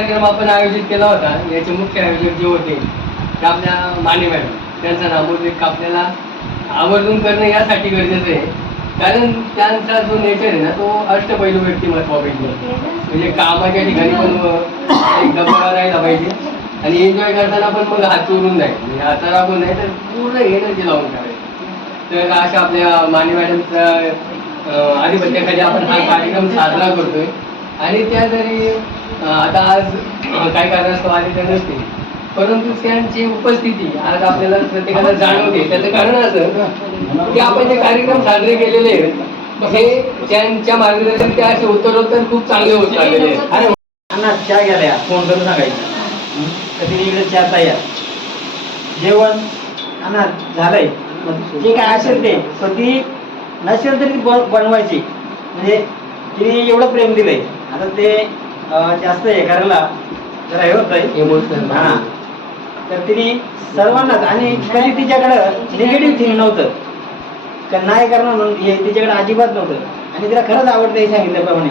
कार्यक्रम आपण आयोजित केला होता, याचे मुख्य आयोजक जे होते ते आपल्या माने मॅडम, त्यांचा नामोल्लेख आपल्याला आवर्जून करणं यासाठी गरजेचं आहे, कारण त्यांचा जो नेचर आहे ना तो अष्टपैलू व्यक्तिमत्वापैकी, म्हणजे कामाच्या ठिकाणी पण एक दबाव राहिला पाहिजे आणि एन्जॉय करताना पण मग हात चोरून जाईल, म्हणजे हाता राखून नाही तर पूर्ण एनर्जी लावून करायचं. तर अशा आपल्या माने मॅडमचा आधिपत्याखाली आपण हा कार्यक्रम साजरा करतोय. आणि त्या जरी आता आज काय कारणास्तव आलेल्या नसतील, परंतु त्यांची उपस्थिती आज आपल्याला प्रत्येकाला जाणवते. त्याचं कारण असं की आपण जे कार्यक्रम साजरे केलेले आहेत हे त्यांच्या मार्गदर्शन ते असे उत्तरोत्तर खूप चांगले होत चाललेले आहेत. अरे अण्णा चहा घ्यायला फोन करून सांगायचं कधी इकडे चहा तयार, जेवण अण्णा झालंय, जे काय असेल ते, पण ती नसेल तरी बनवायची, म्हणजे तिने एवढं प्रेम दिलंय. आता ते जास्त हे करायला जरा हे होत इमोशनल. हा, तर तिने सर्वांनाच, आणि कधी तिच्याकडं निगेटिव्ह थिंग नव्हतं का नाही करणार म्हणून, हे तिच्याकडे अजिबात नव्हतं. आणि तिला खरंच आवडतं हे सांगितल्याप्रमाणे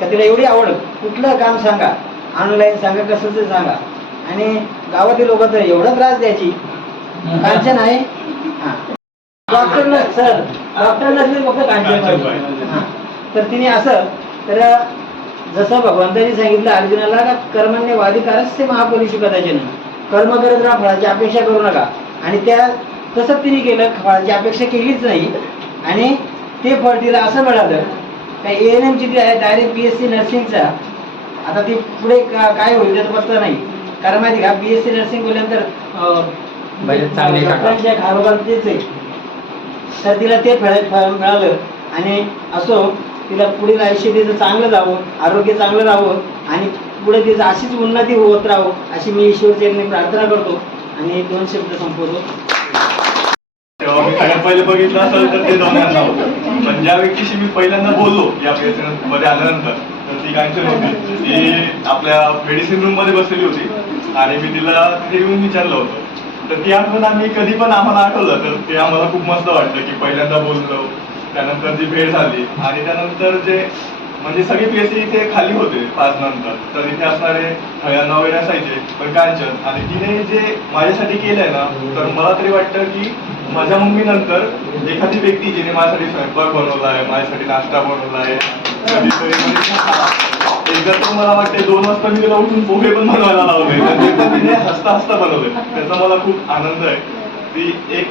का तिला एवढी आवड, कुठलं काम सांगा, ऑनलाईन सांगा, कसं सांगा, आणि गावातील लोक तर एवढा त्रास द्यायची. कांचन आहे डॉक्टर सर, डॉक्टर नसले फक्त कांचन. तर तिने असं, तर जसं भगवंतांनी सांगितलं अर्जुनाला का कर्मण्य वाधिकारस्य महापुरुष कदाचिन, कर्म करत राहा, फळाची अपेक्षा करू नका. आणि त्या तसंच तिने केलं, फळाची अपेक्षा केलीच नाही आणि ते फळ तिला असं मिळालं का ANMची ती आहे डायरेक्ट BSc नर्सिंगचा. आता ती पुढे काय होईल त्याचा पत्ता नाही, कारण माहिती का BSc नर्सिंग केल्यानंतर डॉक्टरांच्या खारोबार तेच आहे. तर तिला ते फळ मिळालं आणि असो, तिला पुढील आयुष्य तिचं चांगलं जावं, आरोग्य चांगलं राहावं आणि पुढे तिचं अशीच उन्नती होत राहावं अशी मी ईश्वरचरणी प्रार्थना करतो आणि 2 शब्द संपवतो. तेव्हा मी सगळ्यात पहिले बघितलं असेल तर ते दोघांना होतं, पण ज्या व्यक्तीशी मी पहिल्यांदा बोललो या पेशंट मध्ये आल्यानंतर, तर ती कांचन होती. ती आपल्या मेडिसिन रूम मध्ये बसलेली होती आणि मी तिला तिथे येऊन विचारलं होतं. तर ती आठवण आम्ही कधी पण आम्हाला आठवलं तर ते आम्हाला खूप मस्त वाटलं की पहिल्यांदा बोललो, त्यानंतर जी भेट झाली आणि त्यानंतर जे म्हणजे सगळे PSC इथे खाली होते 5 नंतर, तर इथे असणारे हयांना वगैरे असायचे, पण कांचन आणि तिने जे माझ्यासाठी केलंय ना, तर मला तरी वाटतं की माझ्या मम्मीनंतर एखादी व्यक्ती जिने माझ्यासाठी स्वयंपाक बनवलाय, माझ्यासाठी नाश्ता बनवलाय, एकदा तर मला वाटते 2 वाजता मी तिला उठून पोहे पण बनवायला लावले, ते पण तिने हसता हसता बनवले. त्याचा मला खूप आनंद आहे. ती एक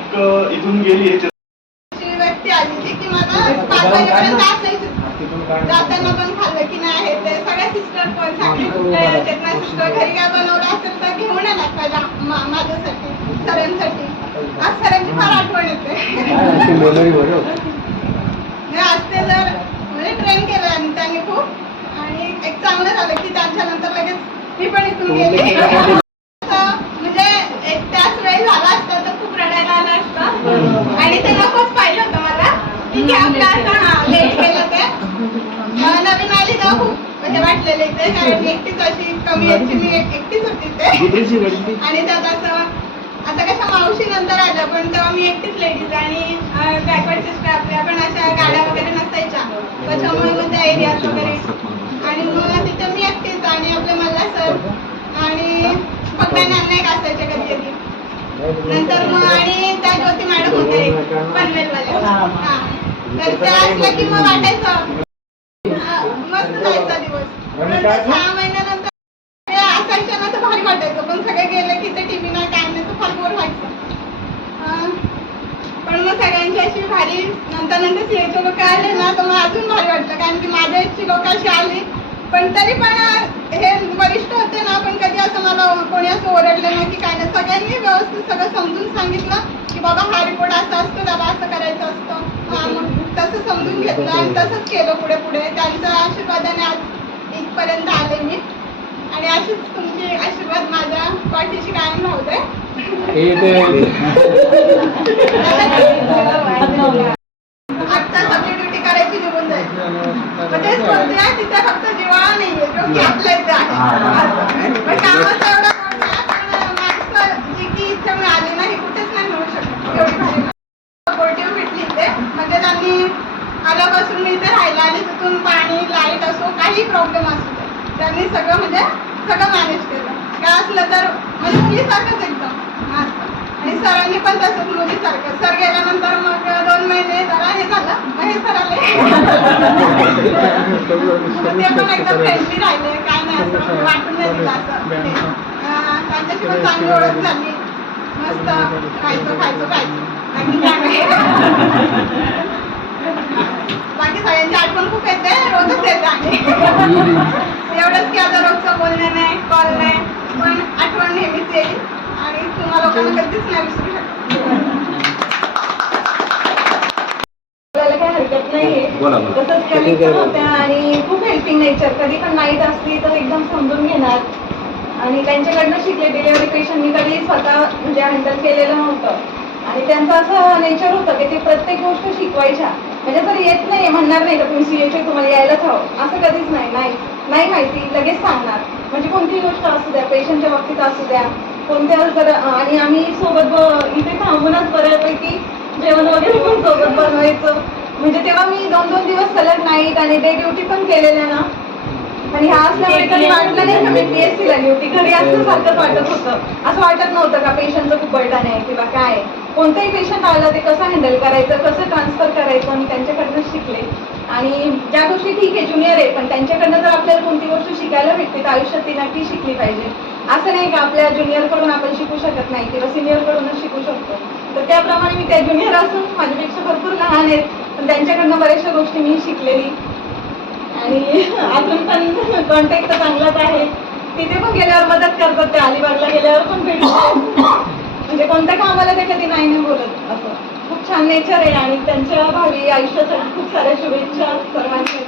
इथून गेली व्यक्ती आली की मला 5 वाजेपर्यंत असायचं, जाताना पण खाल्लं की नाही आहे ते सगळ्या सिस्टर पण सिस्टर घरी काय बनवलं असेल तर घेऊन येणार पाहिजे माझ्यासाठी, सरांसाठी. आज सरांची फार आठवण येते. असते जर म्हणजे ट्रेन केलं आणि त्यांनी खूप, आणि एक चांगलं झालं की त्यांच्यानंतर लगेच मी पण इथून गेले. म्हणजे एक त्याच वेळी झाला असता तर खूप रडायला आलं असतं आणि ते नकोच पाहिजे होतं मला की आपलं असं लेट केलं. ते नवीन आली तेव्हा खूप म्हणजे वाटलेलं इथे, कारण एकटीच अशी कमी याची मी एकटीच होती ते. आणि त्यात असं आता कशा मावशी नंतर आल्या, पण तेव्हा मी एकटीच लेडीज आणि बॅकवर्ड सिस्टर आपल्या पण अशा गाड्या वगैरे नसायच्या, त्याच्यामुळे मग त्या एरियात वगैरे, आणि मग तिथे मी एकटीच आणि आपले मल्ला सर आणि फक्त नाही असायचे कधी कधी. नंतर मग आणि त्या ज्योती मॅडम होत्या पनवेलवाल्या, तर त्या असल्या की मग वाटायचं मस्त जायचा दिवस. 6 महिन्यानंतर असायच्या ना तर भारी वाटायचं, पण सगळे गेले की ते TV नाही काय नाही तर फार बोर व्हायचं. पण मग सगळ्यांची अशी भारी नंतर CAचे लोक आले ना तर मग अजून भारी वाटलं, कारण की माझ्या इथची लोक अशी आली, पण तरी पण हे वरिष्ठ होते ना, पण कधी असं मला कोणी असं ओरडलं नाही की काय नाही. सगळ्यांनी व्यवस्थित सगळं समजून सांगितलं की बाबा हा रिपोर्ट असा असतो, दादा असं करायचं असतं. मग तसं समजून घेतलं आणि तसंच केलं पुढे पुढे. त्यांच्या आशीर्वादाने आज इथपर्यंत आले मी, आणि अशीच तुमची आशीर्वाद माझ्या पाठीशी कायम राहू दे. आता सगळी ड्युटी करायची निघून जायची, मग तेच बोलते तिथे फक्त जिव्हाळा नाहीये जो की आपल्या इथे आहे. पण कामाचं एवढं कोण नाही, पण माणसं जी की इथे मिळाली नाही कुठेच नाही मिळू शकत. एवढी भारी सपोर्टिव्ह भेटली इथे, म्हणजे त्यांनी आल्यापासून मी इथे राहायला आणि तिथून पाणी लाईट असो काही प्रॉब्लेम असतो त्यांनी सगळं म्हणजे सगळं मॅनेज केलं. काय असलं तर म्हणजे मुलीसारखंच एकदम असं. आणि सरांनी पण तसंच मुलीसारखं. सर गेल्यानंतर मग 2 महिने जरा हे झालं, मग हे सर आले. मग ते पण एकदम फ्रेंडली राहिले, काय नाही असं वाटून नाही दिलं असं. त्यांच्याशी पण चांगली ओळख झाली. मस्त राहायचं, खायचं, प्यायचं. बाकी काय नाही. बाकी सगळ्यांची आठवण खूप येते, रोजच येते आणि एवढंच की आता रोजचं बोलणे नाही, कॉल नाही, पण आठवण नेहमीच येईल आणि तुम्हाला लोकांना कधीच नाही विसरू शकत. बोलायला काही हरकत नाहीये. तसंच कमी पण होत्या आणि खूप हेल्पिंग नेचर. कधी पण नाईट असली तर एकदम समजून घेणार आणि त्यांच्याकडनं शिकले. डिलिव्हरी पेशंट मी कधी स्वतः म्हणजे हँडल केलेलं नव्हतं आणि त्यांचं असं नेचर होतं की ते प्रत्येक गोष्ट शिकवायच्या. म्हणजे जर येत नाही म्हणणार नाही का तुम्ही सीएचओ तुम्हाला यायलाच हवं असं कधीच नाही. नाही माहिती लगेच सांगणार. म्हणजे कोणतीही गोष्ट असू द्या, पेशंटच्या बाबतीत असू द्या, कोणत्या जर आणि आम्ही सोबत इथे थांबूनच बऱ्यापैकी जेवण वगैरे पण सोबत बनवायचं. म्हणजे तेव्हा मी 2-2 दिवस सलग नाईट आणि डे ड्युटी पण केलेल्या ना. आणि ह्या असल्यामुळे कधी वाटलं नाही का मी PSC ला ड्युटी घरी असल्यासारखंच वाटत होतं. असं वाटत नव्हतं का पेशंटचं खूप बर्डन आहे किंवा काय. कोणतंही पेशंट आलं ते कसं हँडल करायचं, कसं ट्रान्सफर करायचं आणि त्यांच्याकडनं शिकले. आणि ज्या गोष्टी ठीक आहे ज्युनियर आहे पण त्यांच्याकडनं जर आपल्याला कोणती गोष्ट शिकायला भेटते तर आयुष्यात ती नक्की शिकली पाहिजे. असं नाही का आपल्या ज्युनियरकडून आपण शिकू शकत नाही किंवा सिनियरकडूनच शिकू शकतो. तर त्याप्रमाणे मी त्या ज्युनियर असून माझ्यापेक्षा भरपूर लहान आहेत पण त्यांच्याकडनं बऱ्याचशा गोष्टी मी शिकलेली आणि अजून पण कॉन्टॅक्ट चांगलाच आहे. तिथे पण गेल्यावर मदत करतात त्या. अलिबागला गेल्यावर पण भेटतात. म्हणजे कोणत्या कामाला ते कधी नाही बोलत. असं खूप छान नेचर आहे आणि त्यांच्या भावी आयुष्यासाठी खूप साऱ्या शुभेच्छा सर्वांसाठी.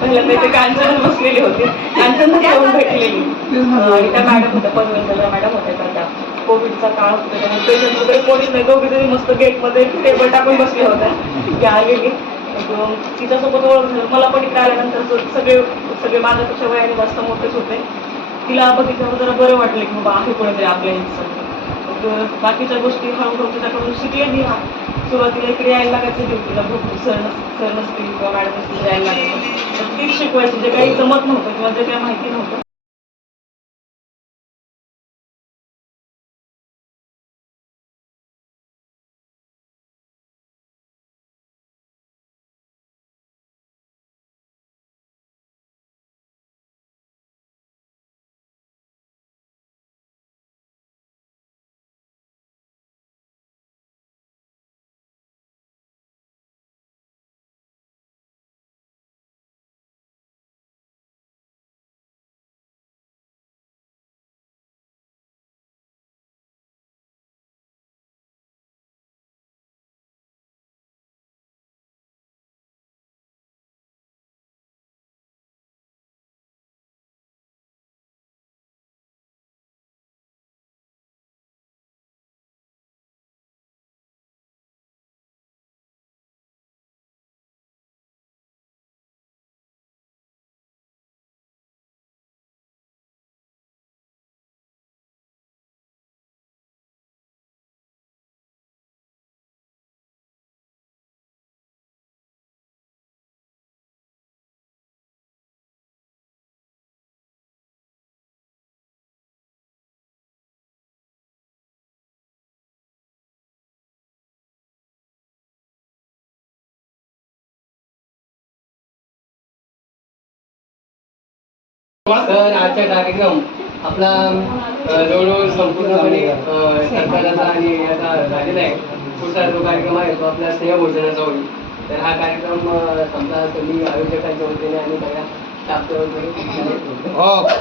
पहिल्यांदा ते कांचन बसलेली होती. कांचन येऊन भेटलेली आणि त्या मॅडम होत्या, पनवेलच्या मॅडम होत्या. त्या कोविडचा काळ होता त्यामुळे पेशंट वगैरे कोणीच नाही. दोघे जरी मस्त गेटमध्ये टेबल टाकून बसल्या होत्या की आलेली. तिच्यासोबत ओळख झालं. मला पण इकडे आल्यानंतर सगळे माझ्यापेक्षा वयाने जास्त मोठेच होते. तिला बघितल्यावर जरा बरं वाटलं की बाबा आहे कोणीतरी आपल्या हिचं. बाकीच्या गोष्टी हळूहळू तिच्याकडून शिकले मी. सुरुवातीला इकडे यायला लागायचं ड्युटीला भरपूर सर नसतील किंवा मॅडम नसतील यायला लागायचं. तर तीच शिकवायची. जे काही जमत नव्हतं किंवा जे काही माहिती नव्हतं तर आजचा कार्यक्रम आपला जवळजवळ संपूर्णपणे सरकाराचा आणि याचा झालेला आहे. पुढचा जो कार्यक्रम आहे तो आपला स्नेहभोजनाचा होईल. तर हा कार्यक्रम संपला तर मी आयोजकांच्या वतीने आणि सगळ्या स्टाफच्या वतीने